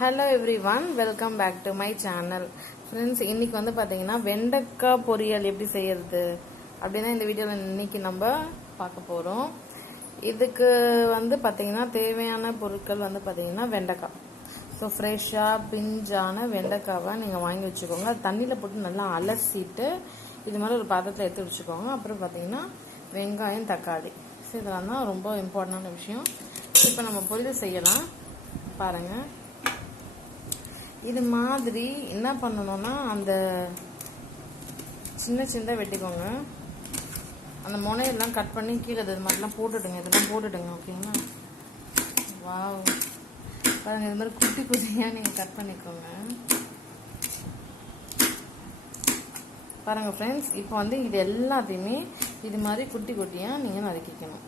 Hello everyone, welcome back to my channel. Friends, இன்னைக்கு வந்து பார்த்தீங்கன்னா வெண்டைக்காய் பொரியல் எப்படி செய்யறது அப்படின்னா இந்த வீடியோவில் இன்னைக்கு நம்ம பார்க்க போகிறோம். இதுக்கு வந்து பார்த்தீங்கன்னா தேவையான பொருட்கள் வந்து பார்த்தீங்கன்னா வெண்டைக்காய். ஸோ ஃப்ரெஷ்ஷாக பிஞ்சான வெண்டைக்காவை நீங்கள் வாங்கி வச்சுக்கோங்க. அது தண்ணியில் போட்டு நல்லா அலசிட்டு இது மாதிரி ஒரு பாத்திரத்தில் எடுத்து வச்சுக்கோங்க. அப்புறம் பார்த்தீங்கன்னா வெங்காயம், தக்காளி. ஸோ இதெல்லாம் தான் ரொம்ப இம்பார்ட்டண்டான விஷயம். இப்போ நம்ம பொரியல் செய்யலாம் பாருங்கள். இது மாதிரி என்ன பண்ணணும்னா அந்த சின்ன சின்னதாக வெட்டிக்கோங்க. அந்த முனையெல்லாம் கட் பண்ணி கீழே இது மாதிரிலாம் போட்டுடுங்க. இதெல்லாம் போட்டுடுங்க. ஓகேங்களா? வாவ், பாருங்கள், இது மாதிரி குட்டி குட்டியாக நீங்கள் கட் பண்ணிக்கோங்க. பாருங்கள் ஃப்ரெண்ட்ஸ், இப்போ வந்து இது எல்லாத்தையுமே இது மாதிரி குட்டி குட்டியாக நீங்கள் நறுக்கிக்கணும்.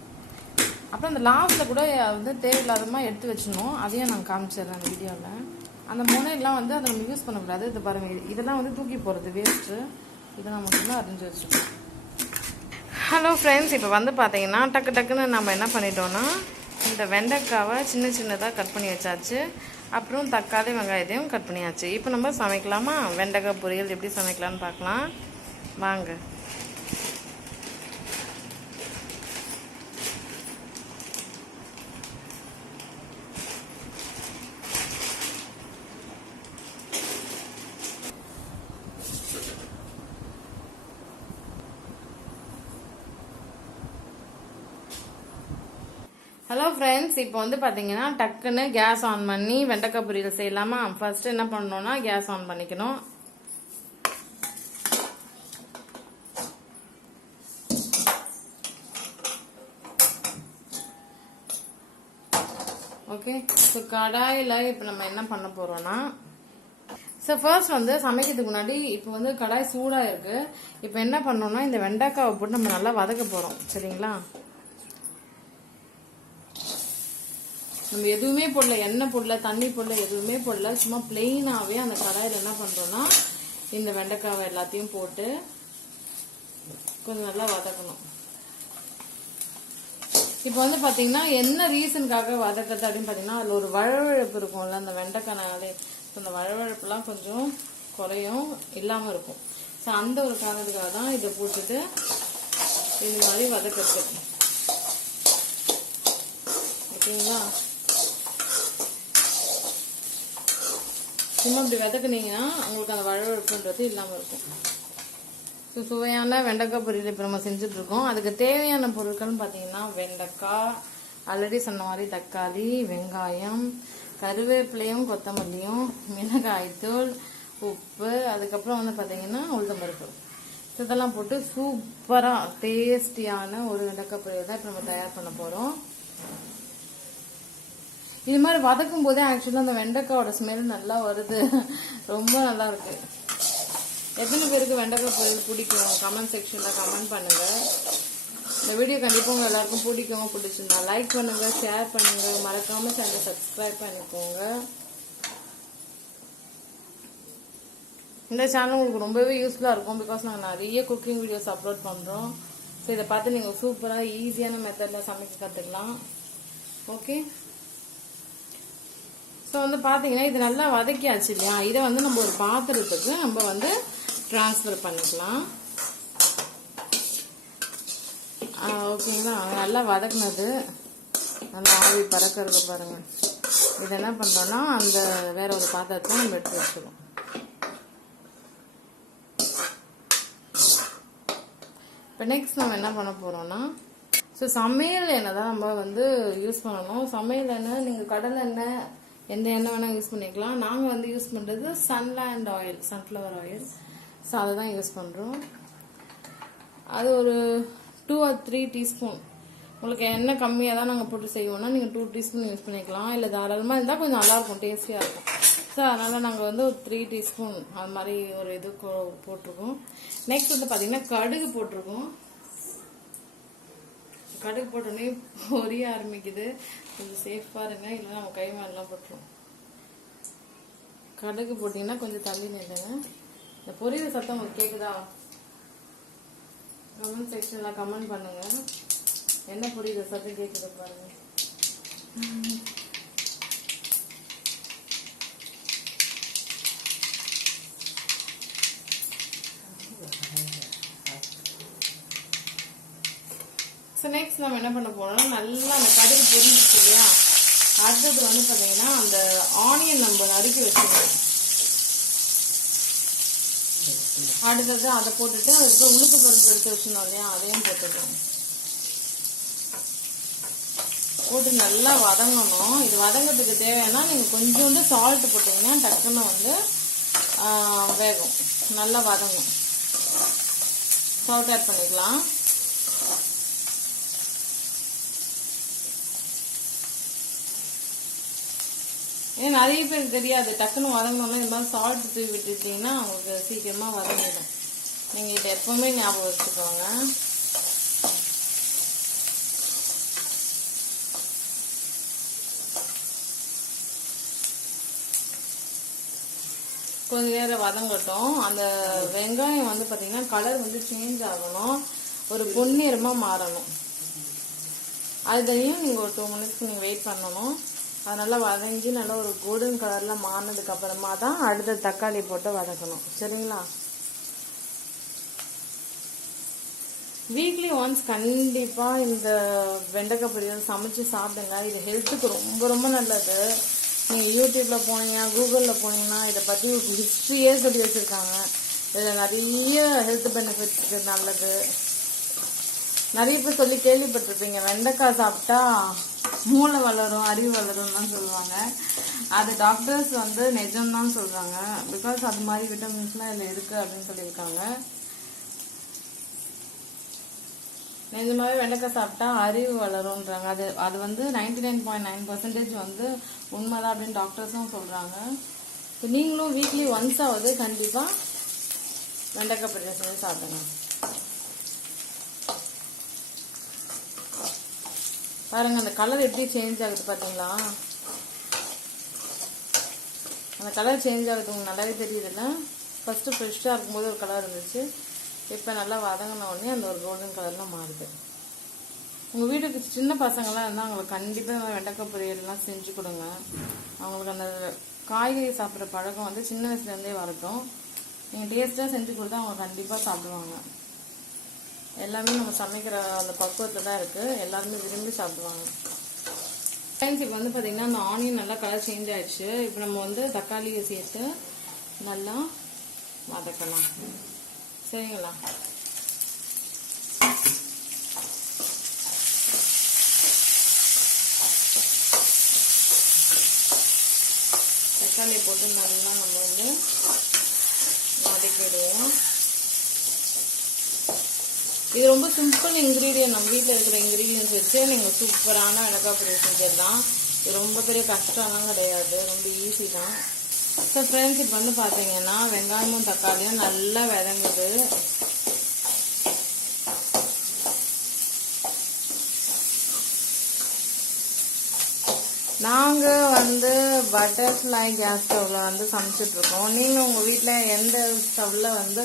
அப்புறம் அந்த லாஸ்ட்டில் கூட வந்து தேவையில்லாதமாக எடுத்து வச்சிடணும். அதையும் நான் காமிச்சிடுறேன் அந்த வீடியோவில். அந்த முனையெல்லாம் வந்து அதை நம்ம யூஸ் பண்ணக்கூடாது. இது பாருங்கள், இதெல்லாம் வந்து தூக்கி போகிறது வேஸ்ட்டு. இதெல்லாம் மட்டும்தான் அரிஞ்சு வச்சுருக்கோம். ஹலோ ஃப்ரெண்ட்ஸ், இப்போ வந்து பார்த்தீங்கன்னா டக்கு டக்குன்னு நம்ம என்ன பண்ணிட்டோம்னா இந்த வெண்டைக்காவை சின்ன சின்னதாக கட் பண்ணி வச்சாச்சு. அப்புறம் தக்காளி, வெங்காயத்தையும் கட் பண்ணியாச்சு. இப்போ நம்ம சமைக்கலாமா? வெண்டைக்காய் பொரியல் எப்படி சமைக்கலான்னு பார்க்கலாம் வாங்க. ஹலோ ஃப்ரெண்ட்ஸ், இப்போ வந்து பார்த்தீங்கன்னா டக்குன்னு கேஸ் ஆன் பண்ணி வெண்டைக்காய் பொரியல் செய்யலாமா? ஃபர்ஸ்ட் என்ன பண்ணணும்னா கேஸ் ஆன் பண்ணிக்கணும். ஓகே, ஸோ கடாயில் இப்போ நம்ம என்ன பண்ண போறோம்னா, ஸோ ஃபர்ஸ்ட் வந்து சமைக்கிறதுக்கு முன்னாடி இப்போ வந்து கடாய் சூடாக இருக்கு. இப்போ என்ன பண்ணோம்னா இந்த வெண்டைக்காவை போட்டு நம்ம நல்லா வதக்க போறோம். சரிங்களா? நம்ம எதுவுமே போடல, எண்ணெய் போடல, தண்ணி போடல, எதுவுமே போடல. சும்மா பிளெயினாகவே அந்த கடாயில் என்ன பண்ணுறோன்னா இந்த வெண்டைக்காவை எல்லாத்தையும் போட்டு கொஞ்சம் நல்லா வதக்கணும். இப்போ வந்து பார்த்தீங்கன்னா என்ன ரீசனுக்காக வதக்கிறது அப்படின்னு பார்த்தீங்கன்னா அதில் ஒரு வழவழப்பு இருக்கும்ல அந்த வெண்டைக்கானாலே. ஸோ அந்த வழவழப்புலாம் கொஞ்சம் குறையும், இல்லாமல் இருக்கும். ஸோ அந்த ஒரு காரணத்துக்காக தான் இதை போட்டுட்டு இது மாதிரி வதக்கிறது. ஓகேங்களா? சும்மா இப்படி வதக்குனீங்கன்னா உங்களுக்கு அந்த வழவழப்புன்றது இல்லாமல் இருக்கும். ஸோ சுவையான வெண்டைக்காய் பொரியல் இப்போ நம்ம செஞ்சுட்ருக்கோம். அதுக்கு தேவையான பொருட்கள்னு பார்த்தீங்கன்னா வெண்டைக்காய், ஆல்ரெடி சொன்ன மாதிரி தக்காளி, வெங்காயம், கருவேப்பிலையும் கொத்தமல்லியும், மிளகாய்த்தூள், உப்பு, அதுக்கப்புறம் வந்து பார்த்தீங்கன்னா உளுந்தம்பருப்பு. இதெல்லாம் போட்டு சூப்பராக டேஸ்டியான ஒரு வெண்டைக்காய் பொரியல் தான் இப்போ நம்ம தயார் பண்ண போகிறோம். இது மாதிரி வதக்கும் போதே ஆக்சுவலாக அந்த வெண்டைக்காயோட ஸ்மெல் நல்லா வருது. ரொம்ப நல்லா இருக்கு. எத்தனை பேருக்கு வெண்டைக்காய் பொரியல் பிடிக்கும் கமெண்ட் செக்ஷனில் கமெண்ட் பண்ணுங்க. இந்த வீடியோ கண்டிப்பாக உங்கள் எல்லாருக்கும் பிடிக்கும். பிடிச்சிருந்தா லைக் பண்ணுங்க, ஷேர் பண்ணுங்க, மறக்காம சேனலை சப்ஸ்கிரைப் பண்ணிக்கோங்க. இந்த சேனல் உங்களுக்கு ரொம்பவே யூஸ்ஃபுல்லாக இருக்கும். பிகாஸ் நாங்கள் நிறைய குக்கிங் வீடியோஸ் அப்லோட் பண்ணுறோம். ஸோ இதை பார்த்து நீங்கள் சூப்பராக ஈஸியான மெத்தடில் சமைக்க கற்றுக்கலாம். ஓகே, ஸோ வந்து பார்த்தீங்கன்னா இது நல்லா வதக்கியாச்சு இல்லையா? இதை வந்து நம்ம ஒரு பாத்திரத்துக்கு நம்ம வந்து ட்ரான்ஸ்ஃபர் பண்ணிக்கலாம். ஓகேங்களா? நல்லா வதக்குனது நல்லா ஆவி பறக்கிறது பாருங்கள். இது என்ன பண்ணுறோன்னா அந்த வேற ஒரு பாத்திரத்தை நம்ம எடுத்து வச்சுக்கணும். இப்போ நெக்ஸ்ட் நம்ம என்ன பண்ண போகிறோம்னா, ஸோ சமையல் எண்ணெய் தான் நம்ம வந்து யூஸ் பண்ணணும். சமையல் எண்ணெய் நீங்கள் கடலை எண்ணெய் எந்த எண்ணெய் வேணால் யூஸ் பண்ணிக்கலாம். நாங்கள் வந்து யூஸ் பண்ணுறது Sunland oil, sunflower oil. So அதை தான் யூஸ் பண்ணுறோம். அது ஒரு 2 or 3 டீஸ்பூன். உங்களுக்கு எண்ணெய் கம்மியாக தான் நாங்கள் போட்டு செய்வோம்னா நீங்கள் 2 டீஸ்பூன் யூஸ் பண்ணிக்கலாம். இல்லை தாராளமாக இருந்தால் கொஞ்சம் நல்லாயிருக்கும், டேஸ்டியாக இருக்கும். ஸோ அதனால் நாங்கள் வந்து ஒரு 3 டீஸ்பூன் அது மாதிரி ஒரு இது போட்டிருக்கோம். நெக்ஸ்ட் வந்து பார்த்தீங்கன்னா கடுகு போட்டிருக்கோம். கடுகு போட்டோடனே பொரிய ஆரம்பிக்குது. கொஞ்சம் சேஃபாக இருங்க, இல்லைன்னா நம்ம கை மேலாம் போட்டுரும். கடுகு போட்டிங்கன்னா கொஞ்சம் தள்ளி நில்லுங்க. இந்த பொரியல் சத்தம் உங்களுக்கு கேட்குதா? கமெண்ட் செக்ஷனில் கமெண்ட் பண்ணுங்க. என்ன பொரியல் சத்தம் கேட்குது பாருங்க. நெக்ஸ்ட் நம்ம என்ன பண்ண போறோம், நல்லா அந்த கடுகு பொரிஞ்சிச்சு இல்லையா, அடுத்தது வந்து பாத்தீங்கன்னா அந்த ஆனியன் நம்ம நறுக்கி வச்சுக்கணும். அடுத்தது அதை போட்டுட்டு அதுக்கப்புறம் உளுத்து பருப்பு எடுத்து வச்சுருந்தோம் இல்லையா, அதையும் போட்டுக்கணும். போட்டு நல்லா வதங்கணும். இது வதங்கிறதுக்கு தேவைன்னா நீங்கள் கொஞ்சோண்டு சால்ட் போட்டிங்கன்னா டக்குன்னு வந்து வேகும், நல்லா வதங்கும். சால்ட் ஆட் பண்ணிக்கலாம். ஏன் நிறைய பேருக்கு தெரியாது, டக்குன்னு வதங்கணும்னா இந்த மாதிரி சால்ட் தூவி விட்டுட்டீங்கன்னா உங்களுக்கு சீக்கிரமாக வதங்கிடும். நீங்கள் இதை எப்பவுமே ஞாபகம் வச்சுக்கோங்க. கொஞ்ச நேரம் வதங்கட்டும். அந்த வெங்காயம் வந்து பார்த்தீங்கன்னா கலர் வந்து சேஞ்ச் ஆகணும், ஒரு பொன்னிறமாக மாறணும். அதுலையும் நீங்கள் ஒரு 2 மினிட்ஸ்க்கு நீங்கள் வெயிட் பண்ணணும். அது நல்லா வதங்கி நல்லா ஒரு கோல்டன் கலரில் மாறினதுக்கு அப்புறமா தான் அடுத்த தக்காளி போட்டு வதக்கணும். சரிங்களா? வீக்லி ஒன்ஸ் கண்டிப்பாக இந்த வெண்டைக்காய் பொரியல் சமைச்சு சாப்பிடுங்க. இது ஹெல்த்துக்கு ரொம்ப ரொம்ப நல்லது. நீங்கள் யூடியூப்பில் போனீங்க, கூகுளில் போனீங்கன்னா இதை பற்றி ஒரு ஹிஸ்ட்ரியே சொல்லி வச்சுருக்காங்க. இதில் நிறைய ஹெல்த் பெனிஃபிட்ஸ்க்கு நல்லது. நிறைய பேர் சொல்லி கேள்விப்பட்டிருப்பீங்க, வெண்டைக்காய் சாப்பிட்டா மூளை வளரும், அறிவு வளரும்லாம் சொல்லுவாங்க. அது டாக்டர்ஸ் வந்து நிஜம்தான் சொல்கிறாங்க. பிகாஸ் அது மாதிரி விட்டமின்ஸ்லாம் இதில் இருக்குது அப்படின்னு சொல்லியிருக்காங்க. நிஜமாவே வெண்டைக்காய் சாப்பிட்டா அறிவு வளரும்ன்றாங்க. அது வந்து 99.9% வந்து உண்மைதான் அப்படின்னு டாக்டர்ஸும் சொல்கிறாங்க. ஸோ நீங்களும் வீக்லி ஒன்ஸ் ஆகுது கண்டிப்பாக வெண்டைக்காய் பொரியல் செஞ்சு சாப்பிடுங்க. பாருங்க அந்த கலர் எப்படி சேஞ்ச் ஆகுது பார்த்தீங்களா? அந்த கலர் சேஞ்ச் ஆகுது உங்களுக்கு நல்லாவே தெரியுதுல்ல. ஃபர்ஸ்ட் ஃப்ரெஷ்ஷாக இருக்கும்போது ஒரு கலர் இருந்துச்சு, இப்போ நல்லா வதங்கின உடனே அந்த ஒரு கோல்டன் கலர்லாம் மாறுது. உங்கள் வீட்டுக்கு சின்ன பசங்களாம் இருந்தால் அவங்களுக்கு கண்டிப்பாக வெண்டைக்காய் பொரியல்லாம் செஞ்சு கொடுங்க. அவங்களுக்கு அந்த காய்கறி சாப்பிட்ற பழக்கம் வந்து சின்ன வயசுலேருந்தே வரட்டும். நீங்கள் டேஸ்ட்டாக செஞ்சு கொடுத்தா அவங்க கண்டிப்பாக சாப்பிடுவாங்க. எல்லாமே நம்ம சமைக்கிற அந்த பக்குவத்தில் தான் இருக்குது, எல்லாருமே விரும்பி சாப்பிடுவாங்க. ஃப்ரெண்ட்ஸ் இப்போ வந்து பார்த்திங்கன்னா அந்த ஆனியன் நல்லா கலர் சேஞ்ச் ஆயிடுச்சு. இப்போ நம்ம வந்து தக்காளியை சேர்த்து நல்லா வதக்கலாம். சரிங்களா? தக்காளியை போட்டு நல்லா நம்ம வந்து வதக்கிடுவோம். இது ரொம்ப சிம்பிள் இன்க்ரீடியன்ட், நம்ம வீட்டில் இருக்கிற இன்க்ரீடியன்ஸ் வச்சு நீங்கள் சூப்பரான வெண்டைக்காய் பொரியல் செஞ்சிடலாம். இது ரொம்ப பெரிய கஷ்டம்லாம் கிடையாது, ரொம்ப ஈஸி தான். ஸோ ஃப்ரெண்ட்ஸ் இப்போ வந்து பார்த்தீங்கன்னா வெங்காயமும் தக்காளியும் நல்லா வதங்குது. நாங்கள் வந்து பட்டர்ஃப்ளை கேஸ் ஸ்டவ்வில் வந்து சமைச்சிட்ருக்கோம். நீங்கள் உங்கள் வீட்டில் எந்த ஸ்டவ்வில் வந்து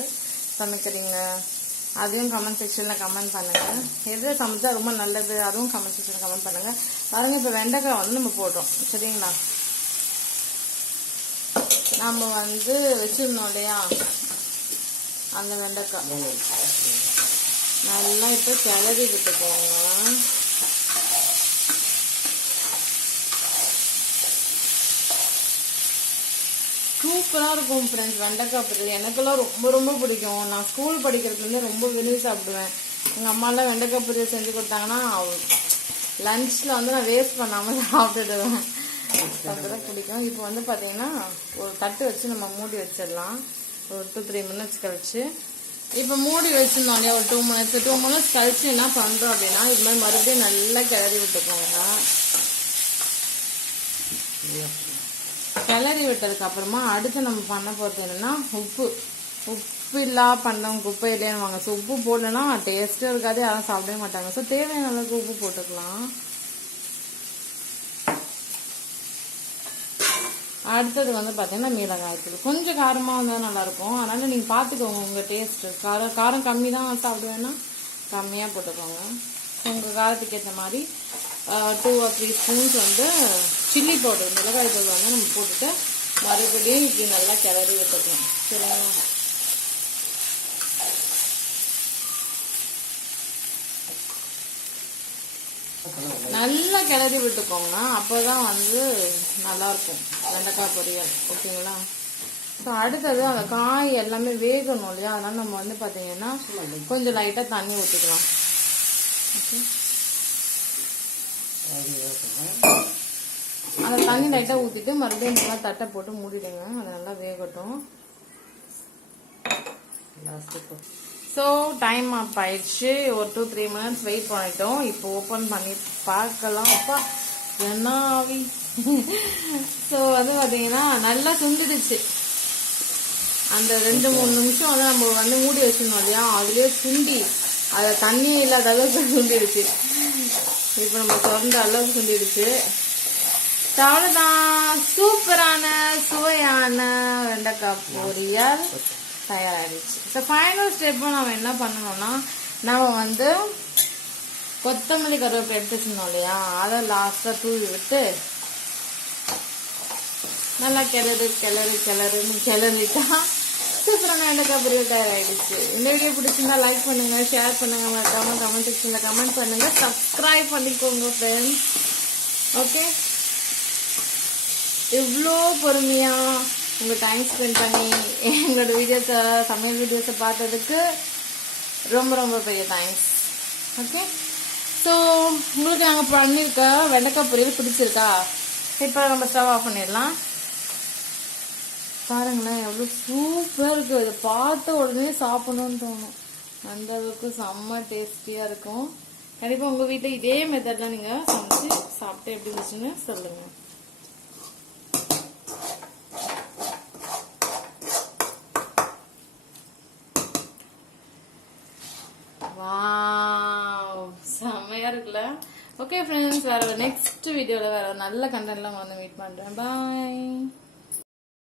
சமைக்கிறீங்க அதையும் கமெண்ட் செக்ஷனில் கமெண்ட் பண்ணுங்கள். எது சமைச்சா ரொம்ப நல்லது அதுவும் கமெண்ட் செக்ஷனில் கமெண்ட் பண்ணுங்கள். பாருங்கள் இப்போ வெண்டைக்காய் வந்து நம்ம போடுறோம். சரிங்களா? நம்ம வந்து வச்சுருந்தோம் இல்லையா அந்த வெண்டைக்காய் நல்லா இப்போ கிளறி விட்டுக்கோங்க. சூப்பராக இருக்கும் ஃப்ரெண்ட்ஸ் வெண்டைக்காய் பொரியல். எனக்கெல்லாம் ரொம்ப ரொம்ப பிடிக்கும். நான் ஸ்கூல் படிக்கிறதுலேருந்து ரொம்ப விரும்பி சாப்பிடுவேன். எங்கள் அம்மாலாம் வெண்டைக்காய் பொரியல் செஞ்சு கொடுத்தாங்கன்னா லஞ்சில் வந்து நான் வேஸ்ட் பண்ணாமல் சாப்பிட்டுடுவேன். அதுதான் பிடிக்கும். இப்போ வந்து பார்த்தீங்கன்னா ஒரு தட்டு வச்சு நம்ம மூடி வச்சிடலாம். ஒரு 2-3 மினிட்ஸ் கழிச்சு இப்போ மூடி வச்சுருந்தோம் இல்லையா ஒரு 2 மினிட்ஸ் கழிச்சு என்ன பண்ணுறோம் அப்படின்னா இது மாதிரி மறுபடியும் நல்லா கிளறி விட்டுக்கோங்க. கிளறி விட்டதுக்கு அப்புறமா அடுத்து நம்ம பண்ண போகிறது என்னன்னா உப்பு இல்லா பண்ணவங்க குப்பை இல்லைன்னு வாங்க. ஸோ உப்பு போடலன்னா டேஸ்ட்டும் இருக்காது, யாரும் சாப்பிடவே மாட்டாங்க. ஸோ தேவையான அளவுக்கு உப்பு போட்டுக்கலாம். அடுத்தது வந்து பார்த்தீங்கன்னா மிளகாய்த்தூள். கொஞ்சம் காரமாக இருந்தால் நல்லாயிருக்கும், அதனால் நீங்கள் பார்த்துக்கோங்க உங்கள் டேஸ்ட்டு. காரம் கம்மி தான் சாப்பிடுவேன்னா கம்மியாக போட்டுக்கோங்க. உங்கள் காரத்துக்கு ஏற்ற மாதிரி 2 or 3 ஸ்பூன்ஸ் வந்து சில்லி பவுடர் மிளகாய் தூள் வந்து நம்ம போட்டுட்டு மறுபடியும் இப்படி நல்லா கிளறி விட்டுக்கலாம். சரிங்களா? நல்லா கிளறி விட்டுக்கோங்க, அப்போதான் வந்து நல்லா இருக்கும் வெண்டைக்காய் பொரியல். ஓகேங்களா? ஸோ அடுத்தது அந்த காய் எல்லாமே வேகணும் இல்லையா, அதனால நம்ம வந்து பார்த்தீங்கன்னா கொஞ்சம் லைட்டாக தண்ணி ஊற்றிக்கலாம். ஓகே, அந்த தண்ணி லைட்டாக ஊற்றிட்டு மறுபடியும் நல்லா தட்டை போட்டு மூடிடுங்க, அது நல்லா வேகட்டும். ஸோ டைம் அப் ஆயிடுச்சு. ஒரு 2-3 மினிட்ஸ் வெயிட் பண்ணிட்டோம். இப்போ ஓப்பன் பண்ணி பார்க்கலாம். அப்பா என்ன ஆவி. ஸோ வந்து பார்த்தீங்கன்னா நல்லா சுண்டிடுச்சு. அந்த 2-3 நிமிஷம் வந்து நம்ம வந்து மூடி வச்சிருந்தோம் இல்லையா, அதுலேயே சுண்டி அதை தண்ணியே இல்லாத அளவுக்கு சுண்டிடுச்சு. இப்போ நம்ம திறந்த அளவுக்கு சுண்டிடுச்சு. அவ்வளோதான், சூப்பரான சுவையான வெண்டைக்காய் பொரியல் தயாராகிடுச்சு. ஸோ ஃபைனல் ஸ்டெப்பும் நம்ம என்ன பண்ணணும்னா, நம்ம வந்து கொத்தமல்லி கருவேப்பிலை எடுத்து வச்சிருந்தோம் இல்லையா, அதை லாஸ்ட்டாக தூவி விட்டு நல்லா கிளறிட்டா சூப்பரான வெண்டைக்காய் பொரியல் தயாராகிடுச்சு. இந்த வீடியோ பிடிச்சிருந்தா லைக் பண்ணுங்க, ஷேர் பண்ணுங்க, மறக்காம கமெண்ட் செக்ஷன்ல கமெண்ட் பண்ணுங்க, சப்ஸ்கிரைப் பண்ணிக்கோங்க ஃப்ரெண்ட்ஸ். ஓகே, இவ்வளோ பொறுமையா உங்க டைம் ஸ்பெண்ட் பண்ணி எங்களோட வீடியோஸை, சமையல் வீடியோஸை பார்த்ததுக்கு ரொம்ப ரொம்ப பெரிய தேங்க்ஸ். ஓகே, ஸோ உங்களுக்கு நாங்கள் பண்ணியிருக்க வெண்டைக்காய் பொரியல் பிடிச்சிருக்கா? இப்போ நம்ம ஸ்டவ் ஆஃப் பண்ணிடலாம். பாருங்களேன் எவ்வளோ சூப்பராக இருக்குது. இதை பார்த்த உடனே சாப்பிடணும்னு தோணும், அந்த அளவுக்கு செம்ம டேஸ்டியாக இருக்கும். கண்டிப்பாக உங்கள் வீட்டில் இதே மெத்தட்லாம் நீங்கள் சமைச்சு சாப்பிட்டு எப்படி இருந்துச்சுன்னு சொல்லுங்கள். செம்மையா இருக்குல்ல? ஓகே ஃப்ரெண்ட்ஸ், வேற நெக்ஸ்ட் வீடியோல வேற நல்ல கண்டென்ட்லாம் வந்து மீட் பண்றேன். பாய்.